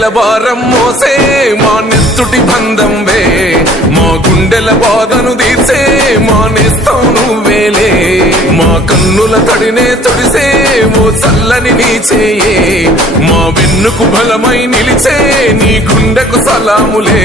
పల్లెల భారం మోసే మా నెత్తుటి బంధంవే, మా గుండెల బాధను తీర్చే మా నేస్తం నువ్వేలే. మా కన్నుల తడినే తొడిసే ఓ చల్లని నీ చేయే, మా వెన్నుకు బలమై నిలిచే నీ గుండెకు సలాములే.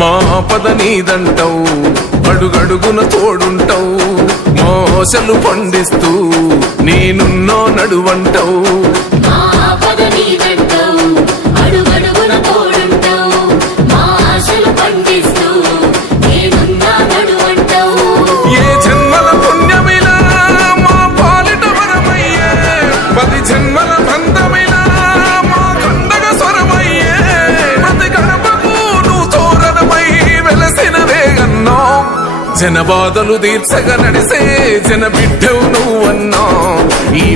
మా ఆపద నీదంటావు, అడుగడుగున తోడుంటావు, మోసలు పండిస్తూ నేనున్నో నడువంటావు. ఏ జన్మల పుణ్యమిలా మా పాలిట వరమయ్యే, 10 జన్మల బంధమిలా మా కండగ స్వరమయ్యే. ప్రతి గడపకు నువ్వు తోరణమై వెలసిన వేగన్నో, జన బాధలు తీర్చగా నడిసే జన బిడ్డవు నువ్వన్నా. ఈ